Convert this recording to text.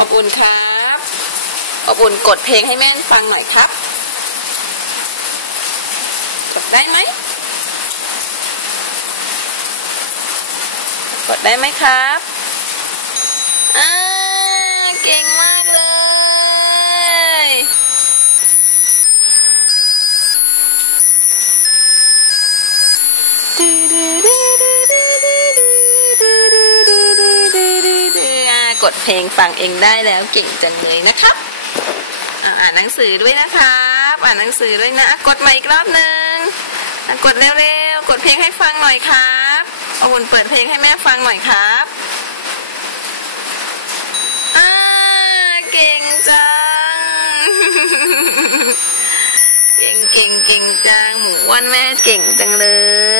อบอุ่นครับ อบอุ่นกดเพลงให้แม่ฟังหน่อยครับ กดได้ไหม กดได้ไหมครับ อ่า เก่งมาก กดเพลงฟังเองได้แล้วเก่งจังเลยนะครับ อ่านหนังสือด้วยนะครับ อ่านหนังสือด้วยนะอะกดมาอีกรอบหนึ่งกดเร็วๆ กดเพลงให้ฟังหน่อยครับเอาบุญเปิดเพลงให้แม่ฟังหน่อยครับอ่าเก่งจัง เก่งเก่งเก่งจังหมูวันแม่เก่งจังเลย